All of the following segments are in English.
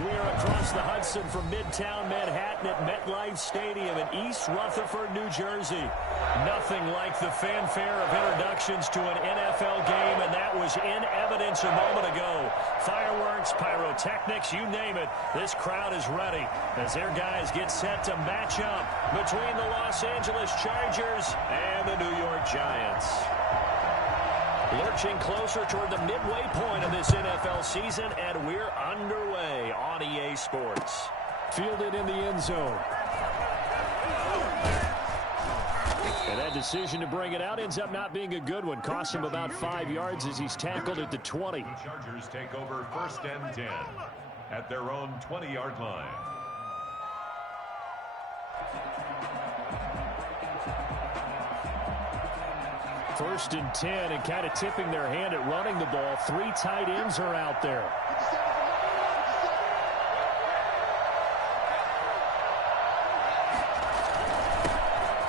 We're across the Hudson from Midtown Manhattan at MetLife Stadium in East Rutherford, New Jersey. Nothing like the fanfare of introductions to an NFL game, and that was in evidence a moment ago. Fireworks, pyrotechnics, you name it. This crowd is ready as their guys get set to match up between the Los Angeles Chargers and the New York Giants. Lurching closer toward the midway point of this NFL season, and we're underway on EA Sports. Fielded in the end zone. And that decision to bring it out ends up not being a good one. Cost him about 5 yards as he's tackled at the 20. The Chargers take over 1st and 10 at their own 20-yard line. First and 10, and kind of tipping their hand at running the ball. 3 tight ends are out there.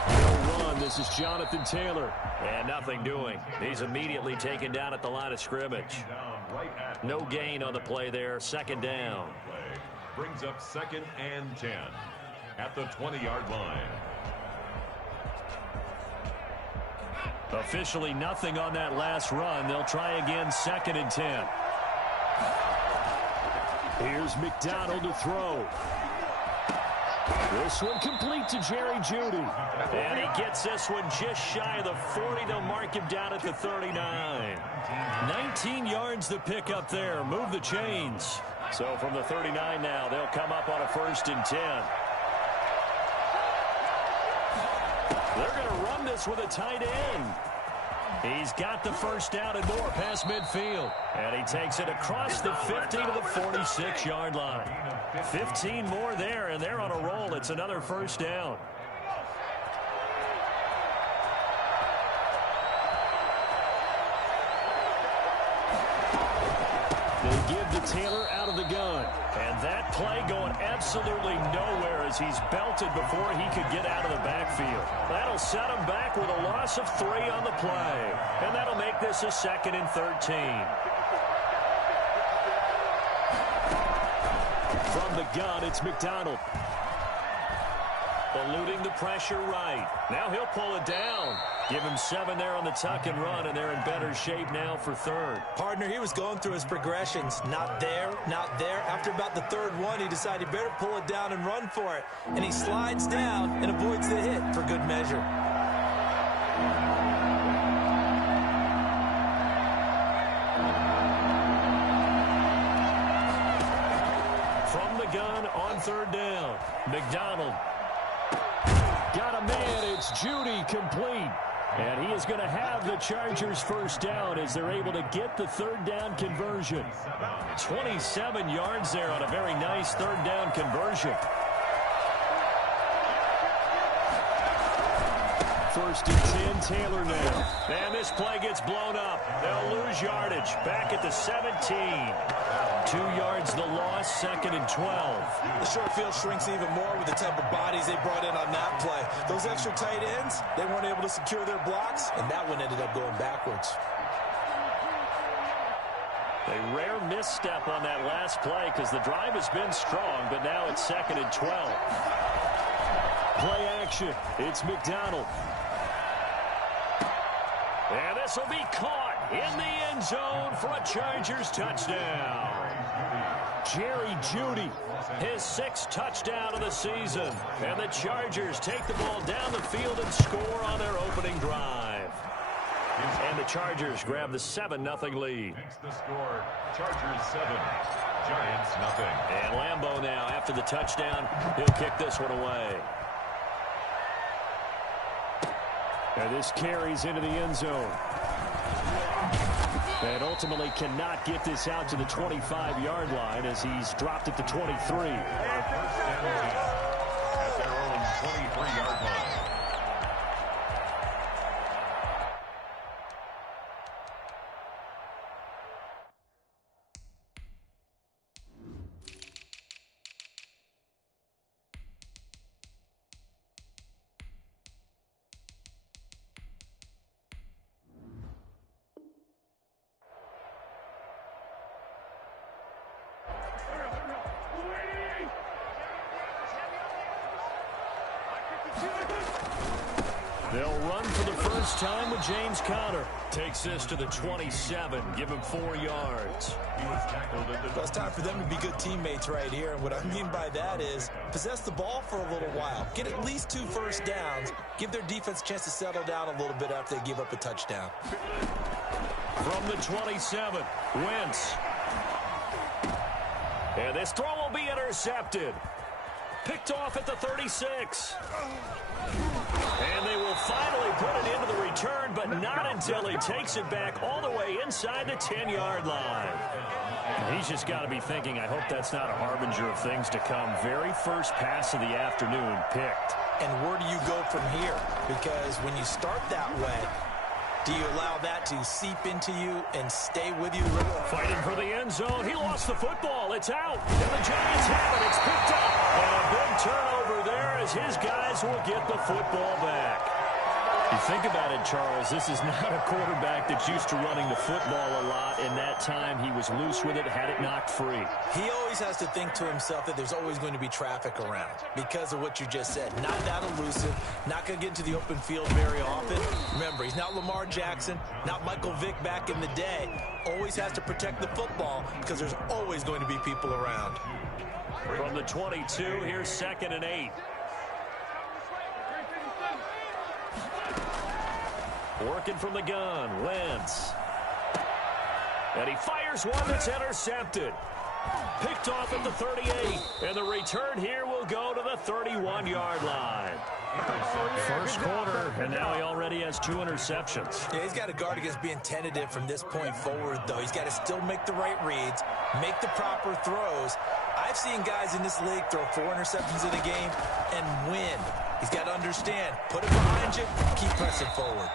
No run. This is Jonathan Taylor. And nothing doing. He's immediately taken down at the line of scrimmage. No gain on the play there. 2nd down. Brings up 2nd and 10 at the 20-yard line. Officially nothing on that last run. They'll try again 2nd and 10. Here's McDonald to throw. This one complete to Jerry Jeudy. And he gets this one just shy of the 40. They'll mark him down at the 39. 19 yards to pick up there. Move the chains. So from the 39 now, they'll come up on a 1st and 10. They're going to run this with a tight end. He's got the 1st down and more past midfield. And he takes it across the 50 to the 46-yard line. 15 more there, and they're on a roll. It's another 1st down. They give to Taylor out of the gun. And that play going absolutely nowhere as he's belted before he could get out of the backfield. That'll set him back with a loss of 3 on the play. And that'll make this a 2nd and 13. From the gun, it's McDonald. Eluding the pressure right. Now he'll pull it down. Give him 7 there on the tuck and run, and they're in better shape now for 3rd. Partner, he was going through his progressions. Not there, not there. After about the 3rd one, he decided he better pull it down and run for it. And he slides down and avoids the hit for good measure. From the gun on 3rd down. McDonald. Got a man. It's Jeudy complete. And he is going to have the Chargers 1st down as they're able to get the 3rd down conversion. 27 yards there on a very nice 3rd down conversion. 1st and 10, Taylor now. And this play gets blown up. They'll lose yardage. Back at the 17. 2 yards the loss, 2nd and 12. The short field shrinks even more with the type of bodies they brought in on that play. Those extra tight ends, they weren't able to secure their blocks, and that one ended up going backwards. A rare misstep on that last play because the drive has been strong, but now it's 2nd and 12. Play action. It's McDonald. And this will be caught in the end zone for a Chargers touchdown. Jerry Jeudy, his 6th touchdown of the season. And the Chargers take the ball down the field and score on their opening drive. And the Chargers grab the 7-0 lead. Makes the score. Chargers 7, Giants nothing. And Lambeau now, after the touchdown, he'll kick this one away. And this carries into the end zone. And ultimately cannot get this out to the 25-yard line as he's dropped at the 23. At their own 23-yard line. They'll run for the first time with James Conner. Takes this to the 27. Give him 4 yards. Well, it's time for them to be good teammates right here. And what I mean by that is possess the ball for a little while. Get at least 2 first downs. Give their defense a chance to settle down a little bit after they give up a touchdown. From the 27, Wentz. And this throw will be intercepted. Picked off at the 36. And they will finally put it into the return, but not until he takes it back all the way inside the 10-yard line. He's just got to be thinking, I hope that's not a harbinger of things to come. Very first pass of the afternoon picked. And where do you go from here? Because when you start that way, do you allow that to seep into you and stay with you? Fighting for the end zone. He lost the football. It's out. And the Giants have it. It's picked up. And a big turnover there as his guys will get the football back. You think about it, Charles, this is not a quarterback that's used to running the football a lot, and that time he was loose with it, had it knocked free. He always has to think to himself that there's always going to be traffic around because of what you just said. Not that elusive, not going to get into the open field very often. Remember, he's not Lamar Jackson, not Michael Vick back in the day. Always has to protect the football because there's always going to be people around. From the 22, here's 2nd and 8. Working from the gun, Wentz. And he fires one that's intercepted. Picked off at the 38. And the return here will go to the 31-yard line. First quarter, and now he already has 2 interceptions. Yeah, he's got to guard against being tentative from this point forward, though. He's got to still make the right reads, make the proper throws. I've seen guys in this league throw 4 interceptions in a game and win. He's got to understand, put it behind you, keep pressing forward.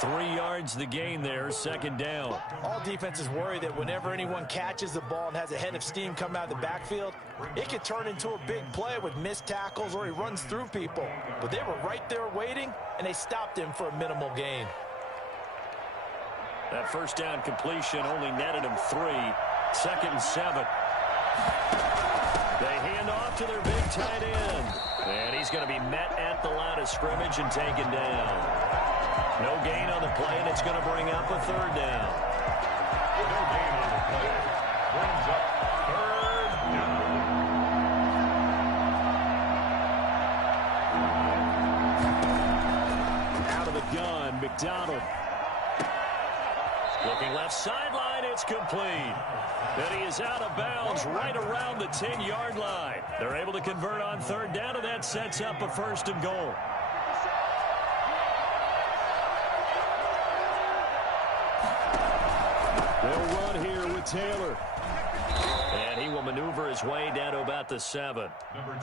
3 yards the gain there, 2nd down. All defenses worry that whenever anyone catches the ball and has a head of steam come out of the backfield, it could turn into a big play with missed tackles or he runs through people. But they were right there waiting, and they stopped him for a minimal gain. That first down completion only netted him 3. 2nd and 7. They hand off to their big tight end. And he's going to be met at the line of scrimmage and taken down. No gain on the play, and it's going to bring up a 3rd down. No gain on the play. Brings up 3rd down. Out of the gun, McDonald. Looking left sideline, it's complete. And he is out of bounds right around the 10-yard line. They're able to convert on 3rd down, and that sets up a 1st and goal. They'll run here with Taylor. And he will maneuver his way down to about the 7.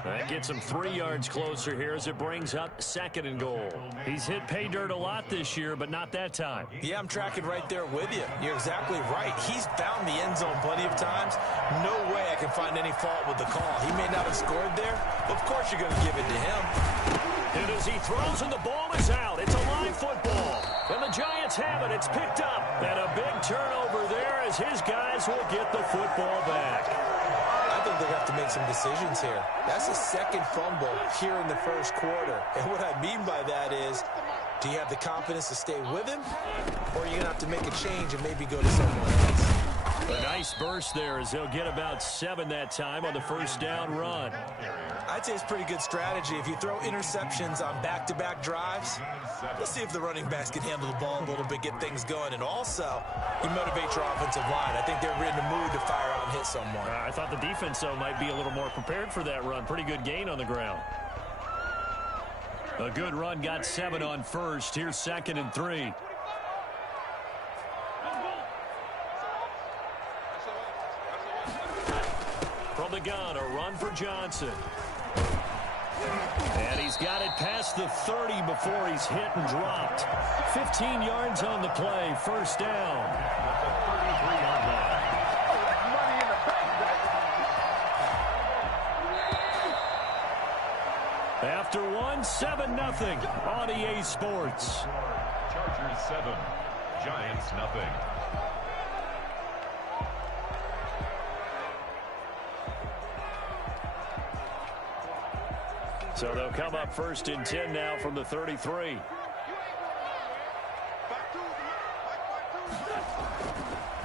That gets him 3 yards closer here as it brings up 2nd and goal. He's hit pay dirt a lot this year, but not that time. Yeah, I'm tracking right there with you. You're exactly right. He's found the end zone plenty of times. No way I can find any fault with the call. He may not have scored there, but of course you're going to give it to him. And as he throws and the ball is out, it's a live football. And the Giants have it. It's picked up. And a big turnover there as his guys will get the football back. I think they're going to have to make some decisions here. That's a 2nd fumble here in the 1st quarter. And what I mean by that is, do you have the confidence to stay with him? Or are you going to have to make a change and maybe go to someone else? A nice burst there as they'll get about 7 that time on the 1st down run. I'd say it's pretty good strategy. If you throw interceptions on back-to-back drives, let's see if the running backs can handle the ball a little bit, get things going. And also, you motivate your offensive line. I think they're in the mood to fire out and hit someone. I thought the defense, though, might be a little more prepared for that run. Pretty good gain on the ground. A good run, got 7 on 1st. Here's 2nd and 3. From the gun, a run for Johnson. And he's got it past the 30 before he's hit and dropped. 15 yards on the play, 1st down. After 1, 7-0 on EA Sports. Chargers 7, Giants 0. So they'll come up 1st and 10 now from the 33.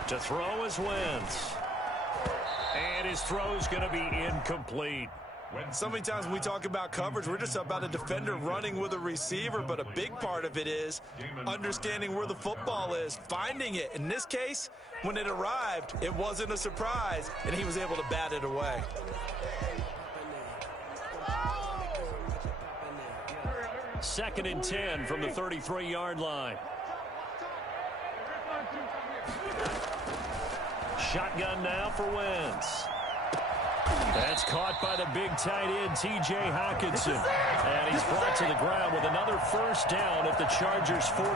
To throw is Wentz. And his throw's going to be incomplete. So many times when we talk about coverage, we're just about a defender running with a receiver, but a big part of it is understanding where the football is, finding it. In this case, when it arrived, it wasn't a surprise, and he was able to bat it away. Second and 10 from the 33-yard line. Shotgun now for Wentz. That's caught by the big tight end, T.J. Hockenson. And he's brought to the ground with another first down at the Chargers' 43.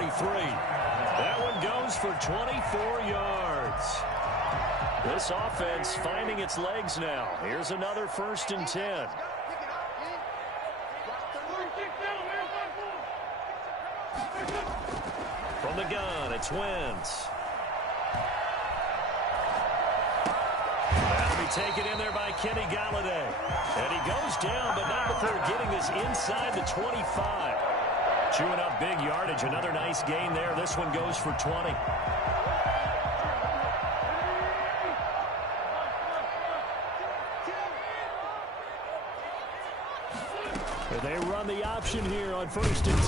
That one goes for 24 yards. This offense finding its legs now. Here's another 1st and 10. From the gun, it's Wentz. That'll be taken in there by Kenny Galladay. And he goes down, but not before getting this inside the 25. Chewing up big yardage. Another nice gain there. This one goes for 20. They run the option here on 1st and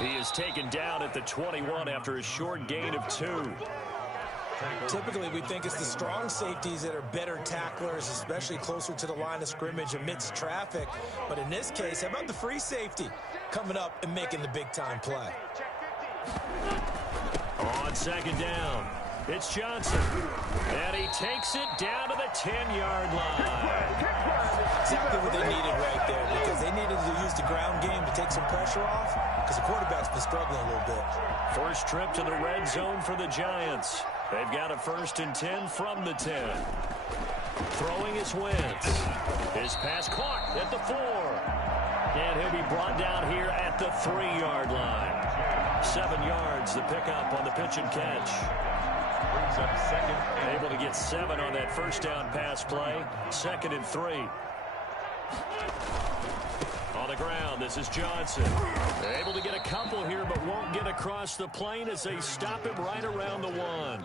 10. He is taken down at the 21 after a short gain of 2. Typically, we think it's the strong safeties that are better tacklers, especially closer to the line of scrimmage amidst traffic. But in this case, how about the free safety coming up and making the big-time play? On 2nd down, it's Johnson. And he takes it down to the 10-yard line. Exactly what they needed right there, because they needed to use the ground game to take some pressure off, because the quarterback's been struggling a little bit. First trip to the red zone for the Giants. They've got a 1st and 10 from the 10. Throwing is Wentz. His pass caught at the 4. And he'll be brought down here at the 3-yard line. 7 yards, the pickup on the pitch and catch. Brings up 2nd. Able to get 7 on that first down pass play. 2nd and 3. On the ground, this is Johnson. They're able to get a couple here, but won't get across the plane as they stop him right around the 1.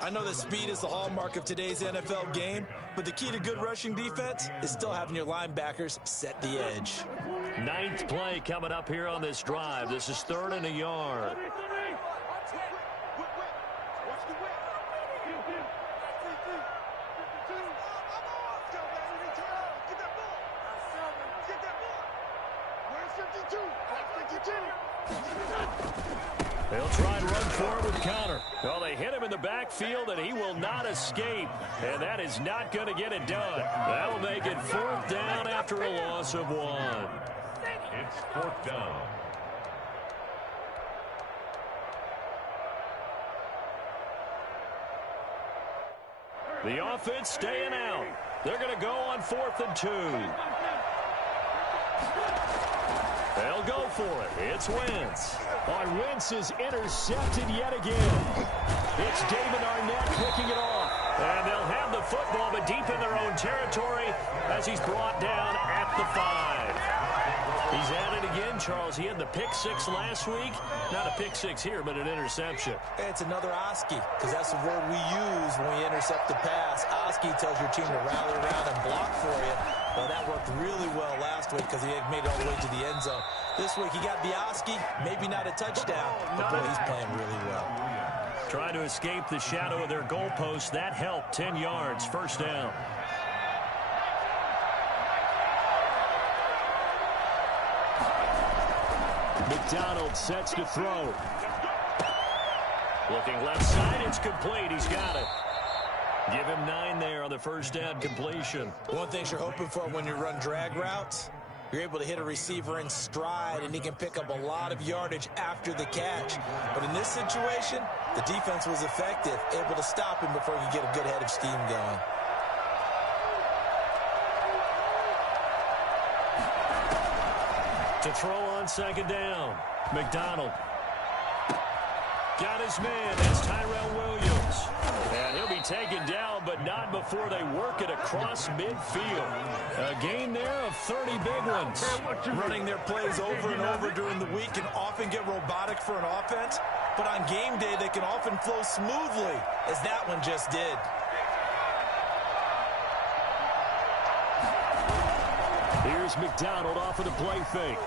I know that speed is the hallmark of today's NFL game, but the key to good rushing defense is still having your linebackers set the edge. 9th play coming up here on this drive. This is 3rd and a yard. They'll try and run forward with Connor. Well, they hit him in the backfield, and he will not escape. And that is not going to get it done. That'll make it 4th down after a loss of 1. It's 4th down. The offense staying out. They're going to go on 4th and 2. They'll go for it. It's Wentz. On Wentz is intercepted yet again. It's David Arnett picking it off. And they'll have the football, but deep in their own territory as he's brought down at the 5. He's at it again, Charles. He had the pick 6 last week. Not a pick 6 here, but an interception. It's another Oski, because that's the word we use when we intercept the pass. Oski tells your team to rally around and block for you. Well, that worked really well last week because he had made it all the way to the end zone. This week he got the Oski, maybe not a touchdown, but boy, he's playing really well. Trying to escape the shadow of their goalpost. That helped. 10 yards, 1st down. McDonald sets to throw. Looking left side, it's complete. He's got it. Give him 9 there on the first down completion. One thing you're hoping for when you run drag routes, you're able to hit a receiver in stride, and he can pick up a lot of yardage after the catch. But in this situation, the defense was effective, able to stop him before he could get a good head of steam going. To throw on 2nd down, McDonald. Got his man. That's Tyrell Williams. And he'll be taken down, but not before they work it across midfield. A gain there of 30 big ones. Running their plays over and over during the week can often get robotic for an offense, but on game day they can often flow smoothly, as that one just did. Here's McDonald off of the play fake.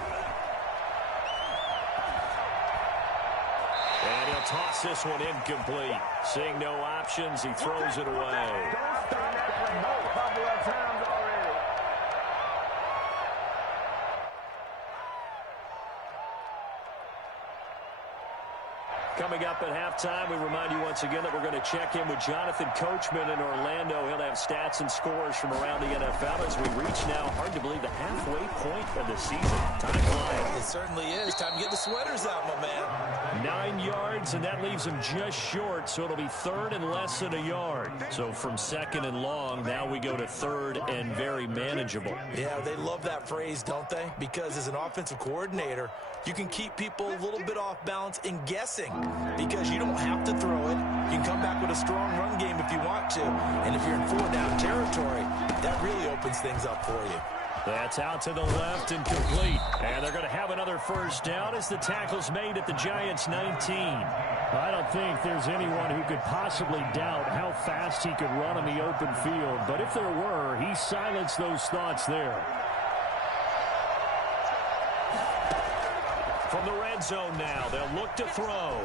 And he'll toss this one incomplete. Seeing no options, he throws it away. Coming up at halftime, we remind you once again that we're going to check in with Jonathan Coachman in Orlando. He'll have stats and scores from around the NFL as we reach now, hard to believe, the halfway point of the season. Time flying. It certainly is. Time to get the sweaters out, my man. 9 yards, and that leaves him just short, so it'll be third and less than a yard. So from second and long, now we go to third and very manageable. Yeah, they love that phrase, don't they? Because as an offensive coordinator, you can keep people a little bit off balance in guessing because you don't have to throw it. You can come back with a strong run game if you want to. And if you're in four-down territory, that really opens things up for you. That's out to the left and complete. And they're going to have another first down as the tackle's made at the Giants' 19. I don't think there's anyone who could possibly doubt how fast he could run on the open field. But if there were, he silenced those thoughts there. From the red zone now, they'll look to throw.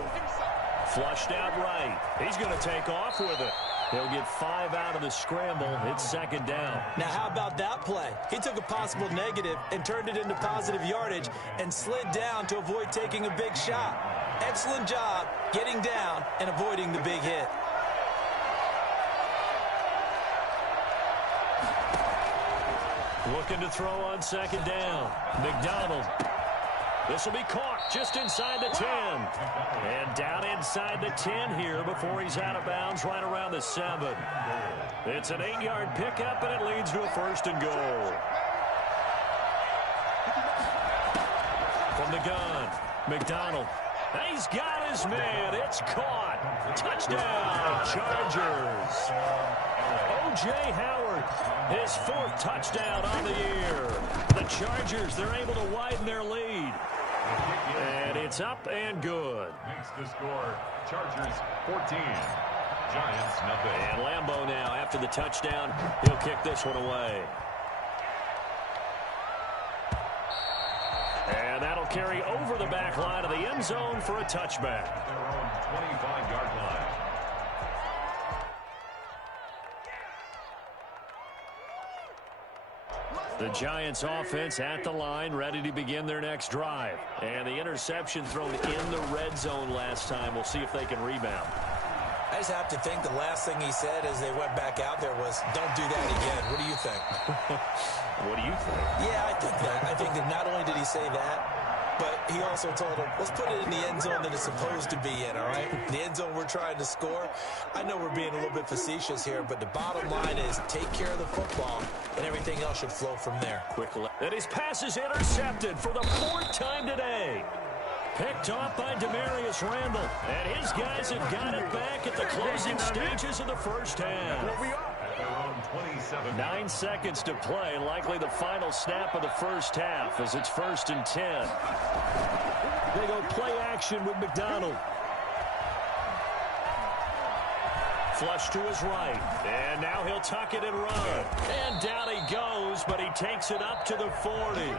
Flushed out right. He's going to take off with it. He'll get 5 out of the scramble. It's second down. Now, how about that play? He took a possible negative and turned it into positive yardage and slid down to avoid taking a big shot. Excellent job getting down and avoiding the big hit. Looking to throw on second down. McDonald. This will be caught just inside the 10. And down inside the 10 here before he's out of bounds right around the 7. It's an 8-yard pickup, and it leads to a first and goal. From the gun, McDonald. He's got his man. It's caught. Touchdown, Chargers. O.J. Howard, his 4th touchdown on the year. The Chargers, they're able to widen their lead. And it's up and good. Makes the score Chargers 14, Giants nothing. And Lambeau now, after the touchdown, he'll kick this one away. And that'll carry over the back line of the end zone for a touchback. Their own 25-yard line. The Giants offense at the line, ready to begin their next drive. And the interception thrown in the red zone last time. We'll see if they can rebound. I just have to think the last thing he said as they went back out there was, don't do that again. What do you think? What do you think? Yeah, I think that. I think that not only did he say that, but he also told him, let's put it in the end zone that it's supposed to be in, all right? The end zone we're trying to score. I know we're being a little bit facetious here, but the bottom line is take care of the football, and everything else should flow from there. And his pass is intercepted for the 4th time today. Picked off by Demarius Randall. And his guys have got it back at the closing stages of the first half. 9 seconds to play, likely the final snap of the first half as it's 1st and 10. They go play action with McDonald. Flush to his right. And now he'll tuck it and run. And down he goes, but he takes it up to the 40.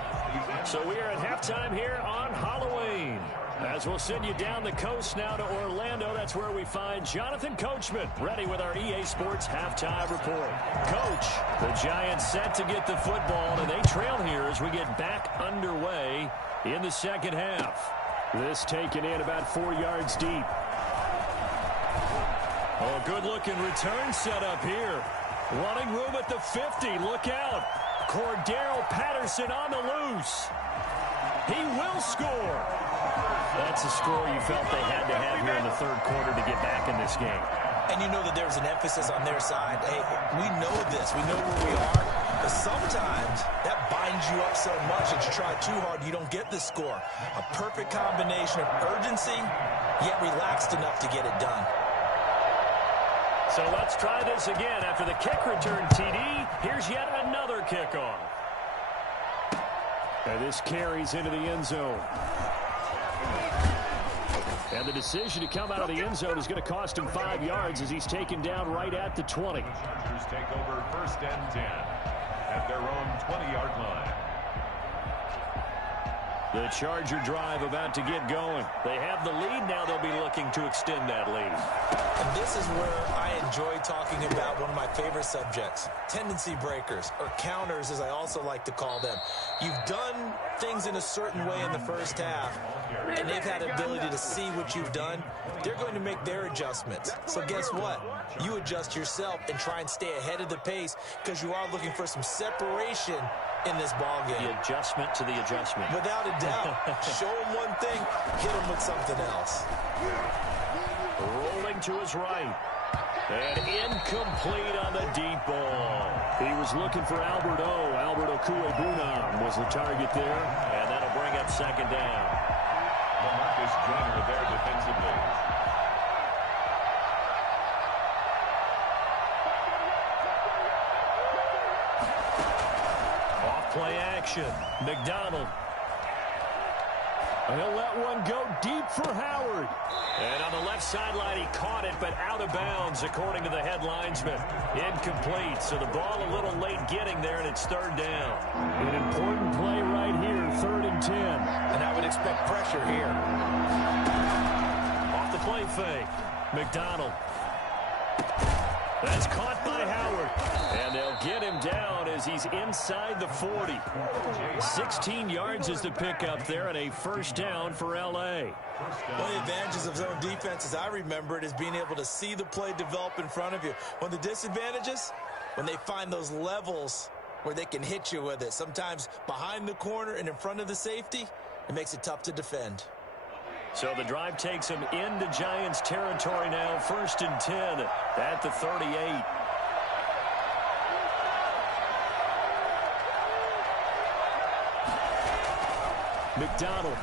So we are at halftime here on Halloween. As we'll send you down the coast now to Orlando, that's where we find Jonathan Coachman, ready with our EA Sports halftime report. Coach, the Giants set to get the football, and they trail here as we get back underway in the second half. This taken in about 4 yards deep. Oh, good-looking return set up here. Running room at the 50. Look out. Cordero Patterson on the loose. He will score. That's a score you felt they had to have here in the 3rd quarter to get back in this game. And you know that there's an emphasis on their side. Hey, we know this. We know where we are. But sometimes that binds you up so much that you try too hard, you don't get the score. A perfect combination of urgency, yet relaxed enough to get it done. So let's try this again. After the kick return TD, here's yet another kickoff. And this carries into the end zone. And the decision to come out of the end zone is going to cost him 5 yards as he's taken down right at the 20. The Chargers take over 1st and 10 at their own 20-yard line. The Charger drive about to get going. They have the lead. Now they'll be looking to extend that lead. And this is where I enjoy talking about one of my favorite subjects, tendency breakers, or counters as I also like to call them. You've done things in a certain way in the first half, and they've had the ability to see what you've done. They're going to make their adjustments. So guess what? You adjust yourself and try and stay ahead of the pace because you are looking for some separation in this ball game. The adjustment to the adjustment. Without a doubt. Show him one thing, hit him with something else. Rolling to his right. And incomplete on the deep ball. He was looking for Albert O. Albert Okuebunam was the target there. And that'll bring up 2nd down. Marcus Joyner there defensively. Play action. McDonald. He'll let one go deep for Howard. And on the left sideline, he caught it, but out of bounds, according to the head linesman. Incomplete, so the ball a little late getting there, and it's 3rd down. An important play right here, 3rd and 10. And I would expect pressure here. Off the play fake. McDonald. That's caught by Howard. And they'll get him down as he's inside the 40. 16 yards is the pickup there, and a 1st down for L.A. One of the advantages of zone defense, as I remember it, is being able to see the play develop in front of you. One of the disadvantages, when they find those levels where they can hit you with it, sometimes behind the corner and in front of the safety, it makes it tough to defend. So the drive takes him into Giants territory now. 1st and 10 at the 38. McDonald.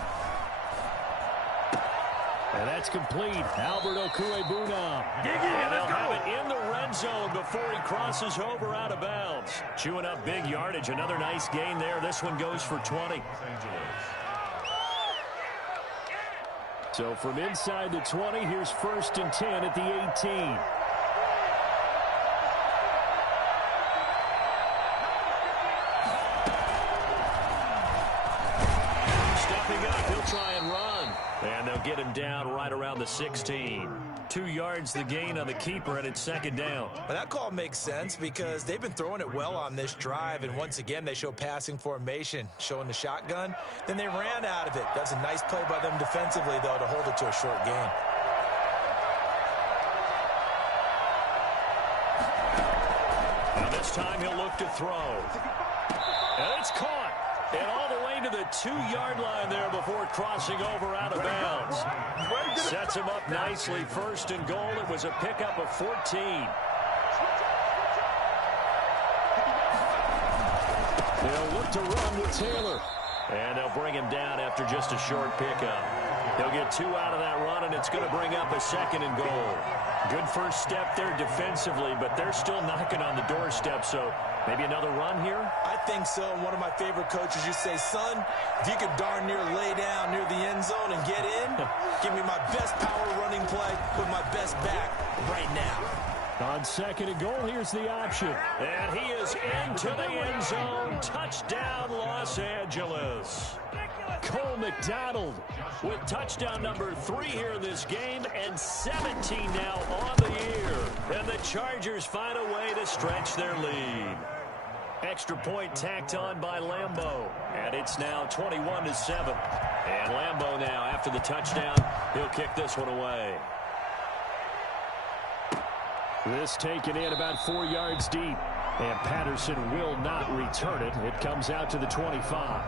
And that's complete. Albert Okuebunam. And they'll have it in the red zone before he crosses over out of bounds. Chewing up big yardage. Another nice gain there. This one goes for 20. So from inside the 20, here's 1st and 10 at the 18. Stepping up, he'll try and run. And they'll get him down right around the 16. 2 yards the gain on the keeper, and it's 2nd down. But that call makes sense because they've been throwing it well on this drive, and once again they show passing formation, showing the shotgun. Then they ran out of it. That's a nice play by them defensively, though, to hold it to a short gain. Now this time he'll look to throw. And it's caught. And all the way to the 2-yard line there before crossing over out of bounds. Sets him up nicely. 1st and goal. It was a pickup of 14. They'll look to run with Taylor. And they'll bring him down after just a short pickup. They'll get 2 out of that run, and it's going to bring up a 2nd and goal. Good first step there defensively, but they're still knocking on the doorstep, so maybe another run here? I think so. One of my favorite coaches used to say, son, if you could darn near lay down near the end zone and get in, give me my best power running play with my best back right now. On 2nd and goal, here's the option. And he is into the end zone. Touchdown, Los Angeles. Cole McDonald with touchdown number 3 here in this game, and 17 now on the year. And the Chargers find a way to stretch their lead. Extra point tacked on by Lambeau, and it's now 21-7. And Lambeau now, after the touchdown, he'll kick this one away. This taken in about 4 yards deep, and Patterson will not return it. It comes out to the 25.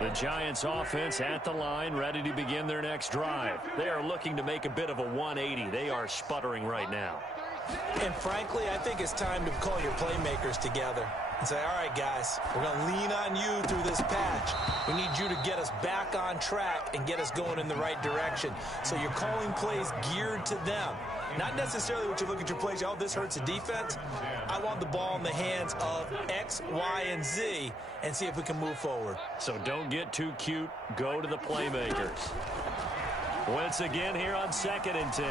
The Giants offense at the line, ready to begin their next drive. They are looking to make a bit of a 180. They are sputtering right now. And frankly, I think it's time to call your playmakers together. and say, all right, guys, we're going to lean on you through this patch. We need you to get us back on track and get us going in the right direction. So you're calling plays geared to them. Not necessarily what you look at your plays, oh, this hurts the defense. I want the ball in the hands of X, Y, and Z and see if we can move forward. So don't get too cute. Go to the playmakers. Once again here on 2nd and 10.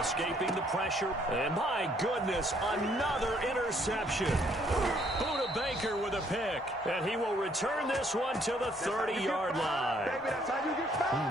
Escaping the pressure. And my goodness, another interception. Buda Baker with a pick. And he will return this one to the 30-yard line.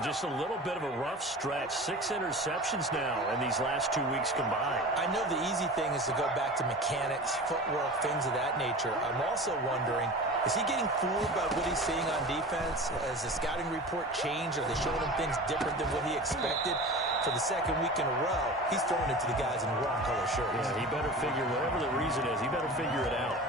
Just a little bit of a rough stretch. 6 interceptions now in these last 2 weeks combined. I know the easy thing is to go back to mechanics, footwork, things of that nature. I'm also wondering, is he getting fooled by what he's seeing on defense? Has the scouting report changed? Are they showing him things different than what he expected? For the second week in a row, he's throwing it to the guys in the wrong color shirts. Yeah, he better figure, whatever the reason is, he better figure it out.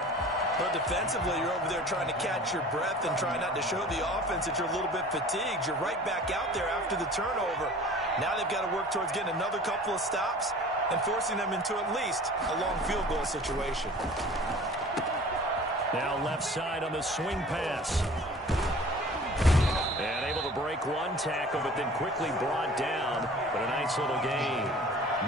But defensively, you're over there trying to catch your breath and try not to show the offense that you're a little bit fatigued. You're right back out there after the turnover. Now they've got to work towards getting another couple of stops and forcing them into at least a long field goal situation. Now left side on the swing pass. And able to break one tackle, but then quickly brought down. But a nice little gain.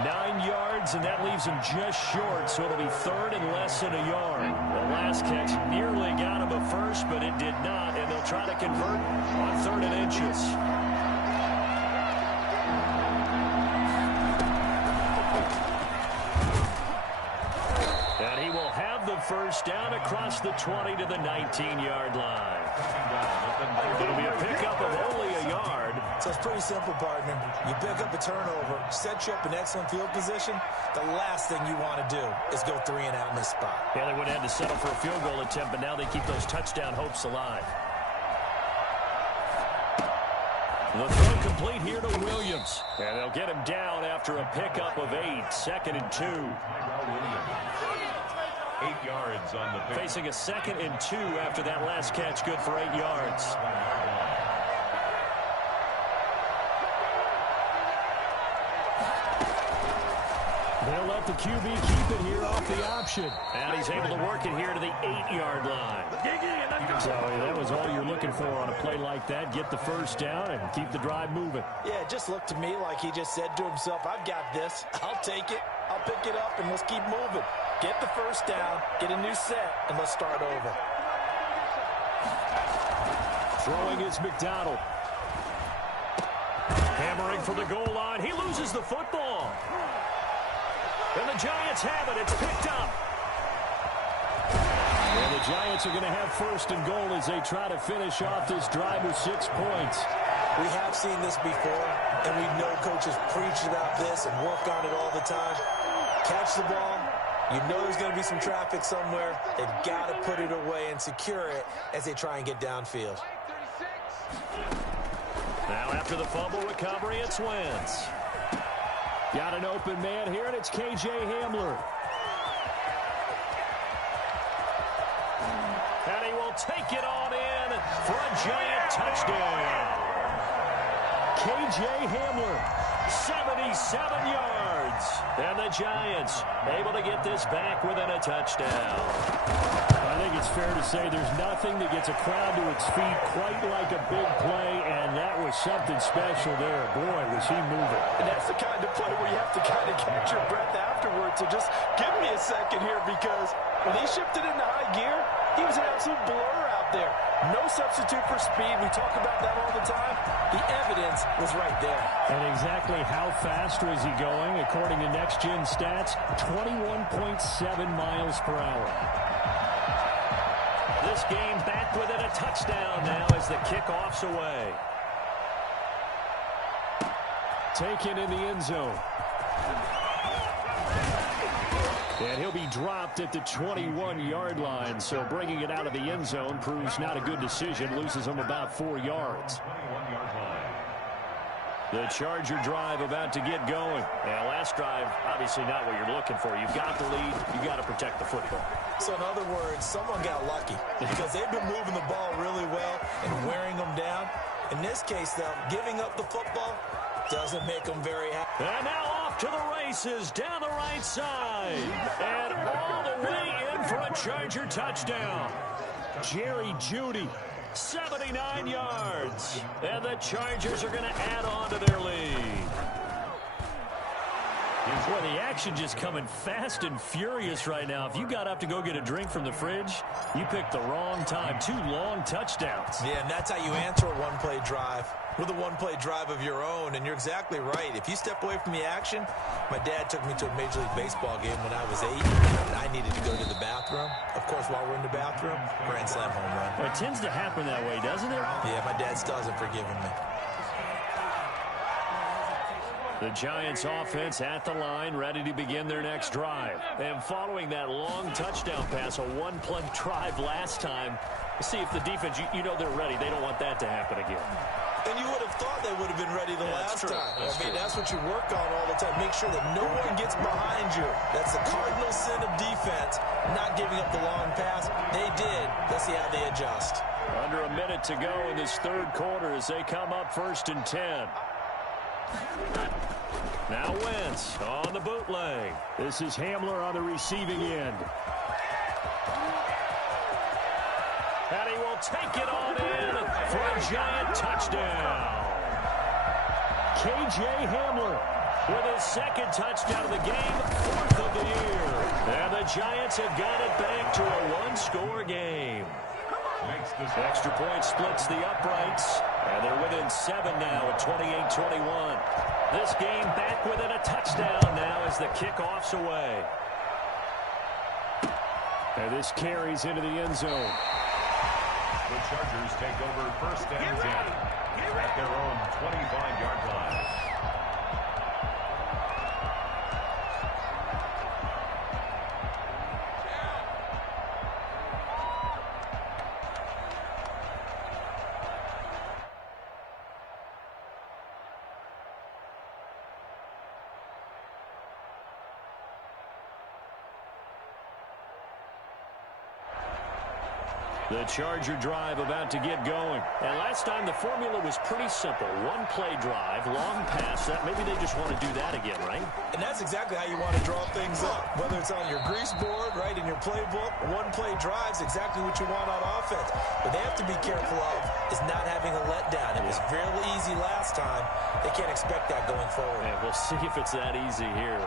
9 yards, and that leaves him just short, so it'll be 3rd and less than a yard. The last catch nearly got him a first, but it did not, and they'll try to convert on 3rd and inches. And he will have the first down across the 20 to the 19-yard line. It'll be a pickup of only a yard. So it's pretty simple, partner. You pick up a turnover, set you up in excellent field position. The last thing you want to do is go 3 and out in this spot. Yeah, they would have had to settle for a field goal attempt, but now they keep those touchdown hopes alive. The throw complete here to Williams. And they'll get him down after a pickup of 8. 2nd and 2. 8 yards on the pick. Facing a 2nd and 2 after that last catch, good for 8 yards. They'll let the QB keep it here off the option. And he's able to work it here to the 8-yard line. So that was all you're looking for on a play like that. Get the first down and keep the drive moving. Yeah, it just looked to me like he just said to himself, I've got this. I'll take it. I'll pick it up, and let's keep moving. Get the first down, get a new set, and let's start over. Throwing is McDonald. Hammering for the goal line. He loses the football. And the Giants have it. It's picked up. And the Giants are going to have 1st and goal as they try to finish off this drive with 6 points. We have seen this before, and we know coaches preach about this and work on it all the time. Catch the ball. You know there's going to be some traffic somewhere. They've got to put it away and secure it as they try and get downfield. Now after the fumble recovery, it's Wentz. Got an open man here, and it's K.J. Hamler. And he will take it on in for a Giant touchdown. K.J. Hamler, 77 yards. And the Giants able to get this back within a touchdown. I think it's fair to say there's nothing that gets a crowd to its feet quite like a big play, and that was something special there. Boy, was he moving. And that's the kind of play where you have to kind of catch your breath afterwards. So just give me a second here, because when he shifted into high gear, he was an absolute blur out there. No substitute for speed. We talk about that all the time. The evidence was right there. And exactly how fast was he going? According to Next Gen Stats, 21.7 miles per hour. This game back within a touchdown now as the kickoff's away. Taken in the end zone. And he'll be dropped at the 21-yard line, so bringing it out of the end zone proves not a good decision. Loses him about 4 yards. The Charger drive about to get going. And last drive, obviously not what you're looking for. You've got the lead. You've got to protect the football. So in other words, someone got lucky because they've been moving the ball really well and wearing them down. In this case, though, giving up the football doesn't make them very happy. And now off off to the races down the right side. And all the way in for a Charger touchdown. Jerry Jeudy, 79 yards. And the Chargers are going to add on to their lead. Boy, the action just coming fast and furious right now. If you got up to go get a drink from the fridge, you picked the wrong time. 2 long touchdowns. Yeah, and that's how you answer a one-play drive with a one-play drive of your own. And you're exactly right. If you step away from the action, my dad took me to a Major League Baseball game when I was 8, and I needed to go to the bathroom. Of course, while we're in the bathroom, grand slam home run. Well, it tends to happen that way, doesn't it? Yeah, my dad still hasn't forgiven me. The Giants offense at the line, ready to begin their next drive. And following that long touchdown pass, a one-play drive last time, see if the defense, you know they're ready. They don't want that to happen again. And you would have thought they would have been ready the last time. That's what you work on all the time. Make sure that no one gets behind you. That's the cardinal sin of defense, not giving up the long pass. They did. Let's see how they adjust. Under a minute to go in this third quarter as they come up 1st and 10. Now Wentz on the bootleg. This is Hamler on the receiving end. And he will take it on in for a Giant touchdown. K.J. Hamler with his 2nd touchdown of the game, 4th of the year. And the Giants have got it back to a one-score game. Extra point splits the uprights, and they're within 7 now at 28-21. This game back within a touchdown now as the kickoff's away. And this carries into the end zone. The Chargers take over 1st and 10 at their own 25-yard line. The Charger drive about to get going. And last time the formula was pretty simple. One-play drive, long pass. That maybe they just want to do that again, right? And that's exactly how you want to draw things up. Whether it's on your grease board, right, in your playbook, one-play drive's exactly what you want on offense. What they have to be careful of is not having a letdown. It was fairly easy last time. They can't expect that going forward. And we'll see if it's that easy here.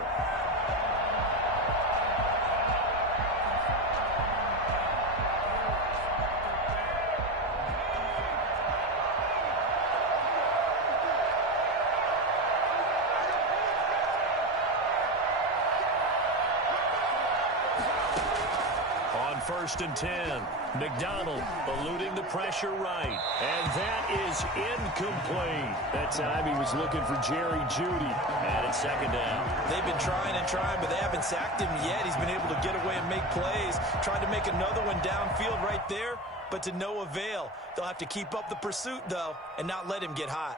First and 10. McDonald eluding the pressure right. And that is incomplete. That time he was looking for Jerry Jeudy. And it's 2nd down. They've been trying and trying, but they haven't sacked him yet. He's been able to get away and make plays. Tried to make another one downfield right there, but to no avail. They'll have to keep up the pursuit, though, and not let him get hot.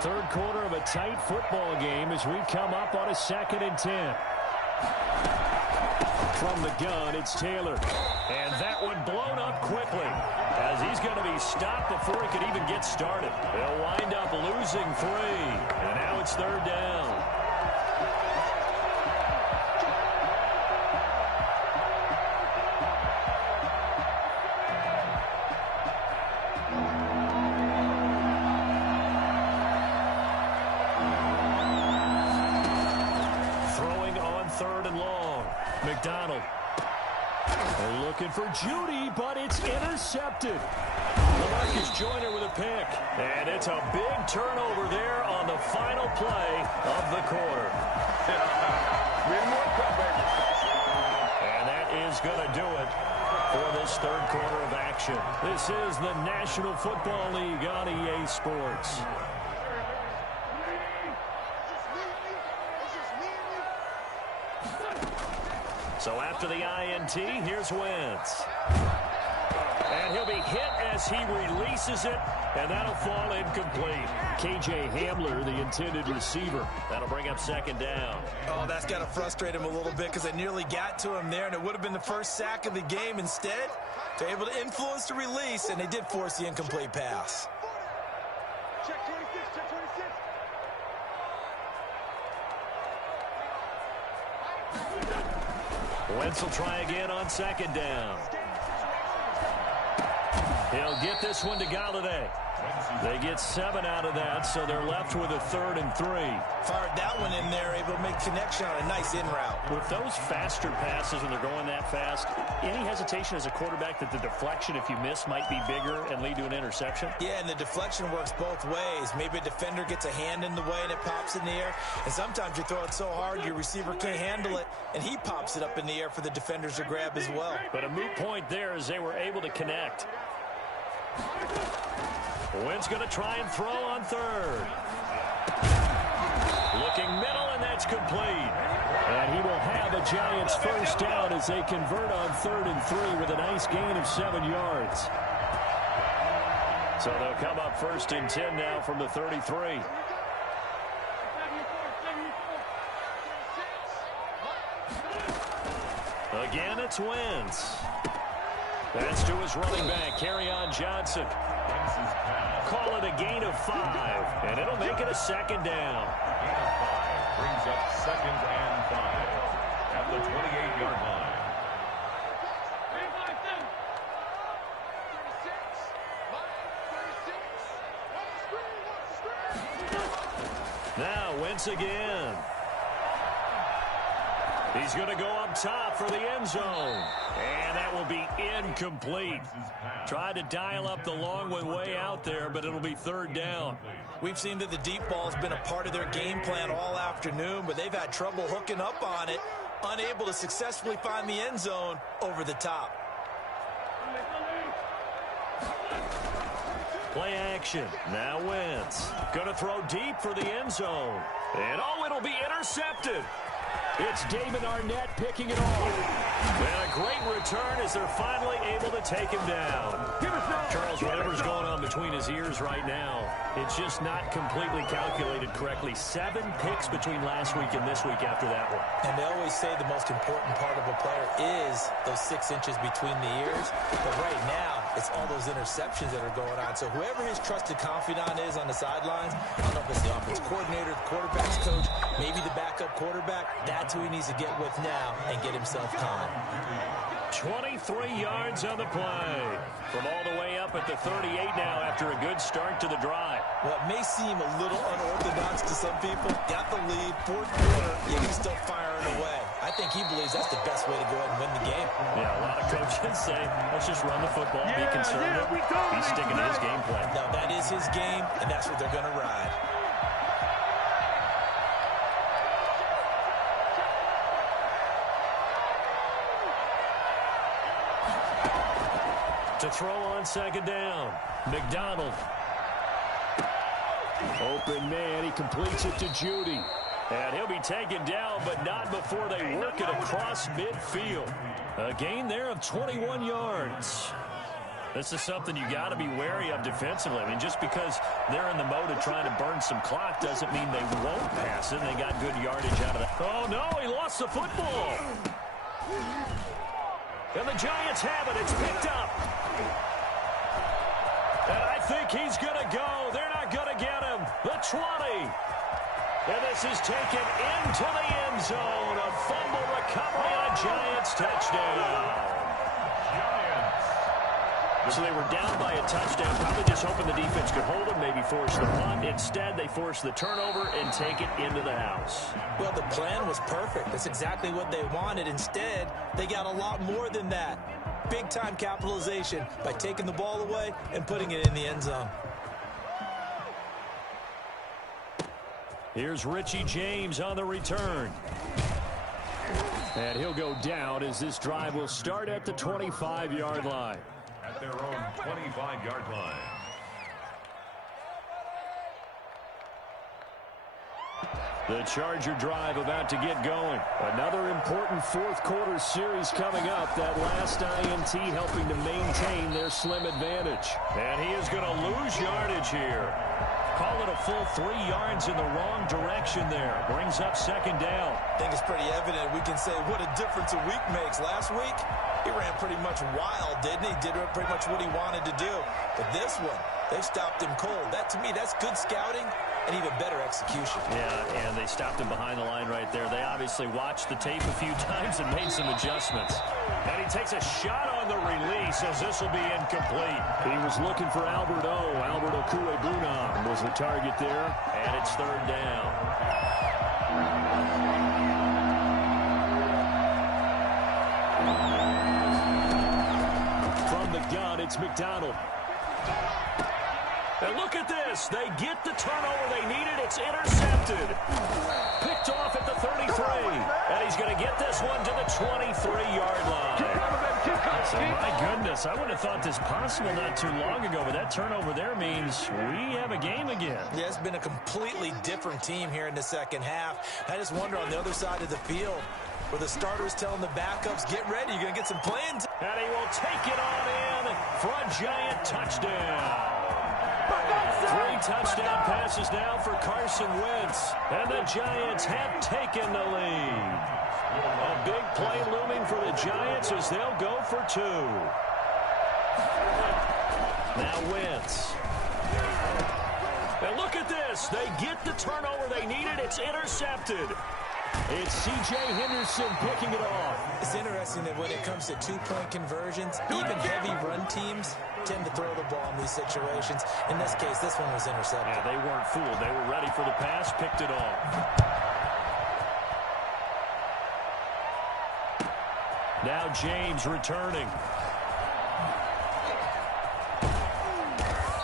Third quarter of a tight football game as we come up on a 2nd and 10. From the gun, it's Taylor. And that one blown up quickly as he's going to be stopped before he could even get started. They'll wind up losing 3. And now it's 3rd down. Throwing on 3rd and long. McDonald. They're looking for Jeudy, but it's intercepted. LaMarcus Joyner with a pick. And it's a big turnover there on the final play of the quarter. And that is going to do it for this third quarter of action. This is the National Football League on EA Sports. So after the INT, here's Wentz. And he'll be hit as he releases it, and that'll fall incomplete. K.J. Hamler, the intended receiver. That'll bring up 2nd down. Oh, that's got to frustrate him a little bit because they nearly got to him there, and it would have been the first sack of the game. Instead, they're able to influence the release, and they did force the incomplete pass. Wentz will try again on second down. He'll get this one to Galladay. They get 7 out of that, so they're left with a 3rd and 3. Fired that one in there, able to make connection on a nice in route. With those faster passes and they're going that fast, any hesitation as a quarterback that the deflection, if you miss, might be bigger and lead to an interception? Yeah, and the deflection works both ways. Maybe a defender gets a hand in the way and it pops in the air. And sometimes you throw it so hard your receiver can't handle it, and he pops it up in the air for the defenders to grab as well. But a moot point there as they were able to connect. Wentz going to try and throw on 3rd. Looking middle, and that's complete. And he will have a Giants first down as they convert on 3rd and 3 with a nice gain of 7 yards. So they'll come up 1st and 10 now from the 33. Again, it's Wentz. That's to his running back, Kerryon Johnson. Call it a gain of 5, and it'll make it a 2nd down. Gain of 5 brings up 2nd and 5 at the 28-yard line. Now Wentz again. He's going to go up top for the end zone. And that will be incomplete. Tried to dial up the long one way out there, but it'll be 3rd down. We've seen that the deep ball has been a part of their game plan all afternoon, but they've had trouble hooking up on it, unable to successfully find the end zone over the top. Play action. Now Wentz. Going to throw deep for the end zone. And it'll be intercepted. It's David Arnett picking it off. And a great return as they're finally able to take him down. Charles, whatever's going on between his ears right now, it's just not completely calculated correctly. 7 picks between last week and this week after that one. And they always say the most important part of a player is those 6 inches between the ears. But right now, it's all those interceptions that are going on. So whoever his trusted confidant is on the sidelines, I don't know if it's the offense coordinator, the quarterback's coach, maybe the backup quarterback, that's who he needs to get with now and get himself calm. 23 yards on the play. From all the way up at the 38 now after a good start to the drive. Well, it may seem a little unorthodox to some people. Got the lead, 4th quarter, yet he's still firing away. I think he believes that's the best way to go ahead and win the game. Yeah, a lot of coaches say, let's just run the football, be conservative. He's sticking to his game plan. Now, that is his game, and that's what they're going to ride. To throw on 2nd down, McDonald. Open man, he completes it to Judy. And he'll be taken down, but not before they work it across midfield. A gain there of 21 yards. This is something you got to be wary of defensively. I mean, just because they're in the mode of trying to burn some clock doesn't mean they won't pass it. They got good yardage out of that. Oh, no, he lost the football. And the Giants have it. It's picked up. And I think he's going to go. They're not going to get him. The 20. And this is taken into the end zone. A fumble recovery on a Giants touchdown. So they were down by a touchdown, probably just hoping the defense could hold them, maybe force the punt. Instead, they force the turnover and take it into the house. Well, the plan was perfect. That's exactly what they wanted. Instead, they got a lot more than that. Big-time capitalization by taking the ball away and putting it in the end zone. Here's Richie James on the return. And he'll go down as this drive will start at the 25-yard line. At their own 25-yard line. The Charger drive about to get going. Another important 4th quarter series coming up. That last INT helping to maintain their slim advantage. And he is going to lose yardage here. Call it a full 3 yards in the wrong direction there. Brings up 2nd down. I think it's pretty evident. We can say what a difference a week makes. Last week, he ran pretty much wild, didn't he? Did pretty much what he wanted to do. But this one, They've stopped him cold. That, to me, that's good scouting and even better execution. Yeah, and they stopped him behind the line right there. They obviously watched the tape a few times and made some adjustments. And he takes a shot on the release as this will be incomplete. He was looking for Alberto. Alberto Cuebunan was the target there, and it's third down. From the gun, it's McDonald. And look at this. They get the turnover they needed. It's intercepted. Picked off at the 33. And he's going to get this one to the 23-yard line. So, my goodness, I wouldn't have thought this possible not too long ago, but that turnover there means we have a game again. Yeah, it's been a completely different team here in the second half. I just wonder on the other side of the field where the starters telling the backups, get ready, you're going to get some playing time. And he will take it on in for a giant touchdown. 3 touchdown passes now for Carson Wentz. And the Giants have taken the lead. A big play looming for the Giants as they'll go for 2. Now Wentz. And look at this. They get the turnover they needed. It's intercepted. It's C.J. Henderson picking it off. It's interesting that when it comes to 2-point conversions, even heavy run teams tend to throw the ball in these situations. In this case, this one was intercepted. Yeah, they weren't fooled. They were ready for the pass, picked it off. Now James returning.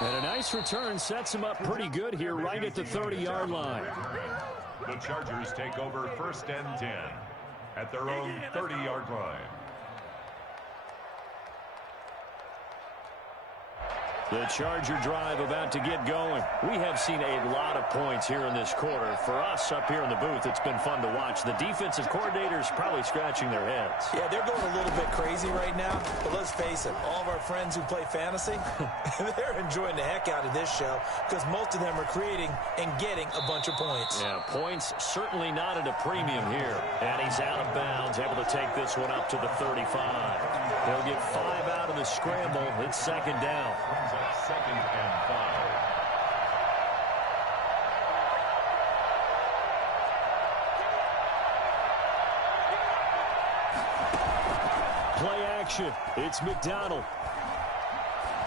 And a nice return sets him up pretty good here right at the 30-yard line. The Chargers take over 1st and 10 at their own 30-yard line. The Charger drive about to get going. We have seen a lot of points here in this quarter. For us up here in the booth, it's been fun to watch. The defensive coordinators probably scratching their heads. Yeah, they're going a little bit crazy right now. But let's face it, all of our friends who play fantasy, they're enjoying the heck out of this show because most of them are creating and getting a bunch of points. Yeah, points certainly not at a premium here. And he's out of bounds, able to take this one up to the 35. They'll get 5 out of the scramble. It's second down. 2nd and 5. Play action. It's McDonald.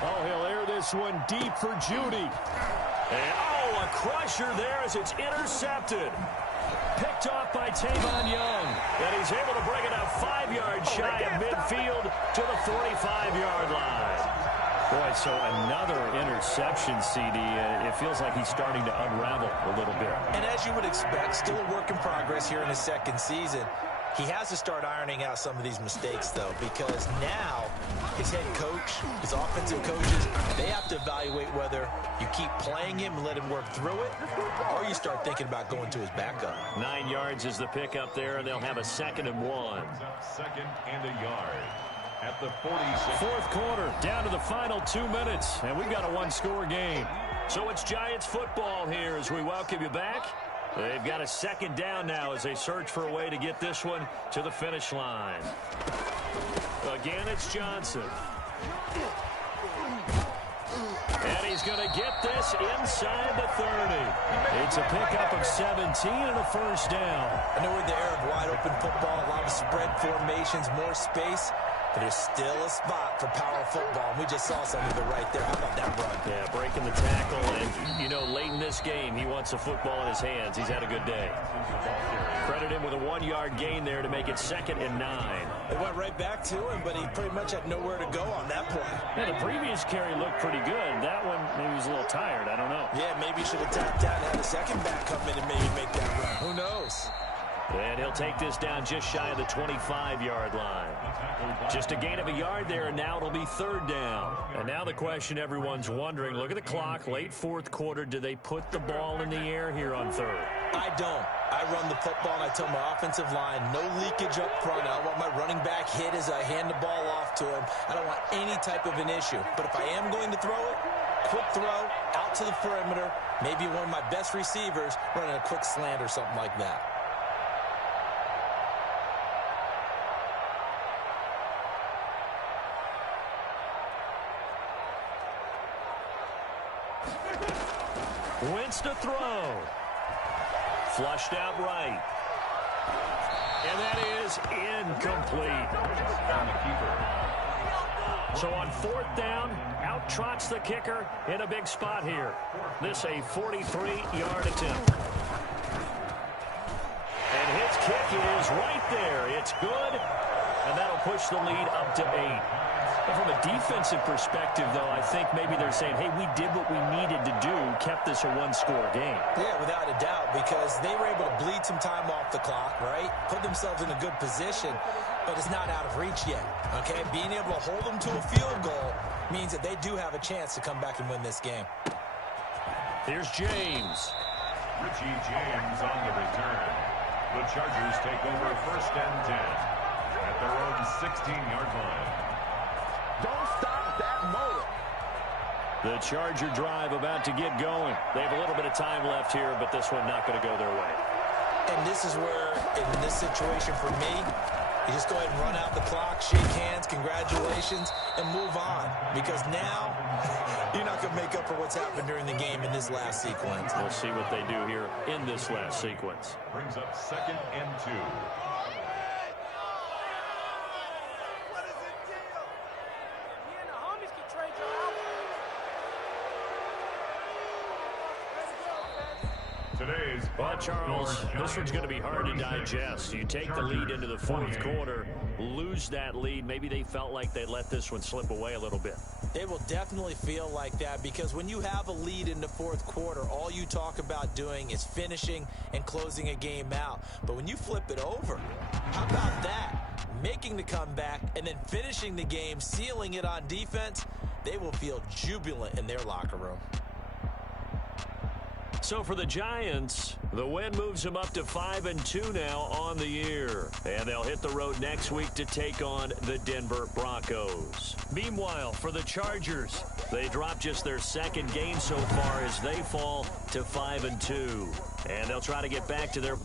Oh, he'll air this one deep for Judy. And, oh, a crusher there as it's intercepted. Picked off by Tavon Young. And he's able to bring it up 5 yards shy of midfield to the 45-yard line. Boy, so another interception, CD. It feels like he's starting to unravel a little bit. And as you would expect, still a work in progress here in his second season. He has to start ironing out some of these mistakes, though, because now his head coach, his offensive coaches, they have to evaluate whether you keep playing him and let him work through it, or you start thinking about going to his backup. 9 yards is the pickup there, and they'll have a 2nd and 1. 2nd and a yard at the 46. Fourth quarter, down to the final 2 minutes, and we've got a 1-score game. So it's Giants football here as we welcome you back. They've got a 2nd down now as they search for a way to get this one to the finish line. Again, it's Johnson. And he's going to get this inside the 30. It's a pickup of 17 and a 1st down. I know we're in the era of wide-open football, a lot of spread formations, more space. But there's still a spot for power football. And we just saw something to the right there. How about that run? Yeah, breaking the tackle. And, you know, late in this game, he wants the football in his hands. He's had a good day. Credit him with a 1-yard gain there to make it 2nd and 9. They went right back to him, but he pretty much had nowhere to go on that play. Yeah, the previous carry looked pretty good. That one, maybe he was a little tired. I don't know. Yeah, maybe he should have tapped out and had a second back come in and maybe make that run. Who knows? And he'll take this down just shy of the 25-yard line. Just a gain of a yard there, and now it'll be 3rd down. And now the question everyone's wondering, look at the clock, late 4th quarter. Do they put the ball in the air here on 3rd? I don't. I run the football, and I tell my offensive line, no leakage up front. I don't want my running back hit as I hand the ball off to him. I don't want any type of an issue. But if I am going to throw it, quick throw, out to the perimeter, maybe one of my best receivers running a quick slant or something like that. Wins to throw. Flushed out right. And that is incomplete. On the keeper. So on 4th down, out trots the kicker in a big spot here. This a 43-yard attempt. And his kick is right there. It's good, and that'll push the lead up to 8. And from a defensive perspective, though, I think maybe they're saying, hey, we did what we needed to do, kept this a one-score game. Yeah, without a doubt, because they were able to bleed some time off the clock, right? Put themselves in a good position, but it's not out of reach yet, okay? Being able to hold them to a field goal means that they do have a chance to come back and win this game. Here's James. Richie James on the return. The Chargers take over 1st and 10 at their own 16-yard line. Don't stop that motor. The Charger drive about to get going. They have a little bit of time left here, but this one not going to go their way. And this is where, in this situation for me, you just go ahead and run out the clock, shake hands, congratulations, and move on. Because now, you're not going to make up for what's happened during the game in this last sequence. We'll see what they do here in this last sequence. Brings up 2nd and 2. Well, Charles, this one's going to be hard to digest. You take the lead into the 4th quarter, lose that lead. Maybe they felt like they let this one slip away a little bit. They will definitely feel like that because when you have a lead in the 4th quarter, all you talk about doing is finishing and closing a game out. But when you flip it over, how about that? Making the comeback and then finishing the game, sealing it on defense, they will feel jubilant in their locker room. So for the Giants, the win moves them up to 5-2 now on the year. And they'll hit the road next week to take on the Denver Broncos. Meanwhile, for the Chargers, they drop just their 2nd game so far as they fall to 5-2. And they'll try to get back to their